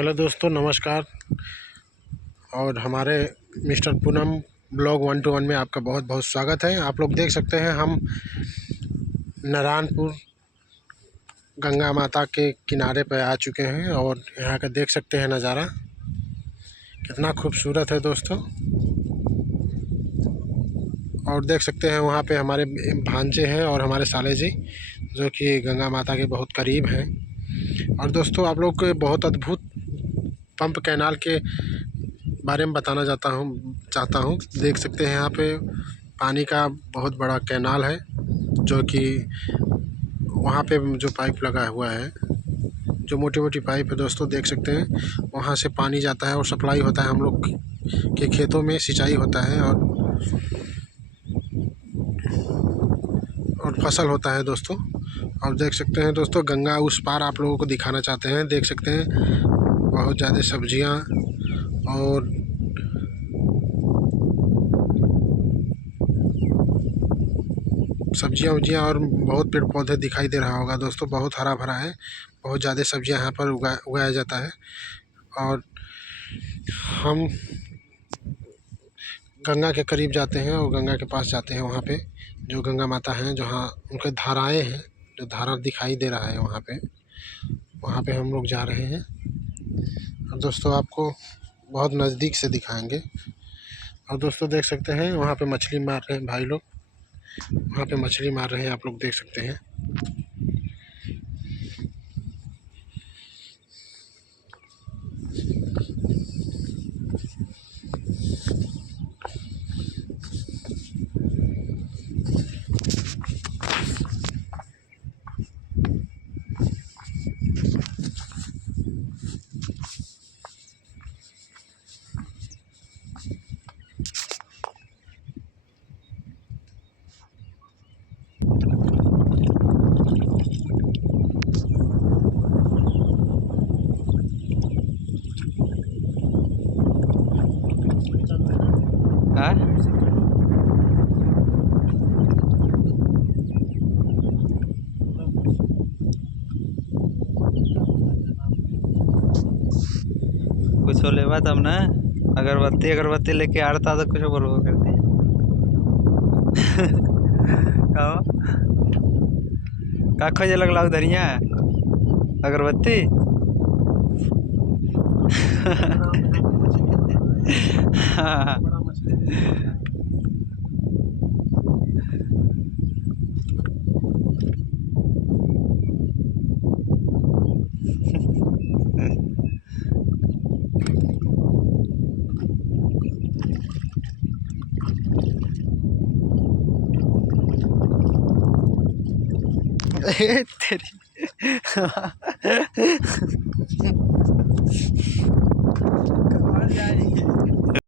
Hello दोस्तों, नमस्कार। और हमारे मिस्टर पूनम ब्लॉग 1 to 1 में आपका बहुत बहुत स्वागत है। आप लोग देख सकते हैं हम नारायणपुर गंगा माता के किनारे पर आ चुके हैं और यहाँ का देख सकते हैं नज़ारा कितना खूबसूरत है दोस्तों। और देख सकते हैं वहाँ पे हमारे भांजे हैं और हमारे साले जी जो कि गंगा माता के बहुत करीब हैं। और दोस्तों आप लोग को बहुत अद्भुत पंप कैनाल के बारे में बताना चाहता हूँ। देख सकते हैं यहाँ पे पानी का बहुत बड़ा कैनाल है जो कि वहाँ पे जो पाइप लगा हुआ है, जो मोटी मोटी पाइप है दोस्तों, देख सकते हैं वहाँ से पानी जाता है और सप्लाई होता है हम लोग के खेतों में, सिंचाई होता है और फसल होता है दोस्तों। और देख सकते हैं दोस्तों गंगा उस पार आप लोगों को दिखाना चाहते हैं। देख सकते हैं बहुत ज़्यादा सब्जियां और सब्जियां और बहुत पेड़ पौधे दिखाई दे रहा होगा दोस्तों। बहुत हरा भरा है, बहुत ज़्यादा सब्जियां यहाँ पर उगाया जाता है। और हम गंगा के करीब जाते हैं और गंगा के पास जाते हैं। वहाँ पे जो गंगा माता हैं, जहाँ उनके धाराएँ हैं, जो धारा दिखाई दे रहा है वहाँ पे हम लोग जा रहे हैं। और दोस्तों आपको बहुत नज़दीक से दिखाएंगे। और दोस्तों देख सकते हैं वहाँ पे मछली मार रहे हैं भाई लोग, वहाँ पे मछली मार रहे हैं, आप लोग देख सकते हैं। हाँ कुछ लेवा तब ना अगरबत्ती अगरबत्ती लेके आड़ता तो कुछ बरबो करती का खोजे लगला उधरिया अगरबत्ती हाँ तेरी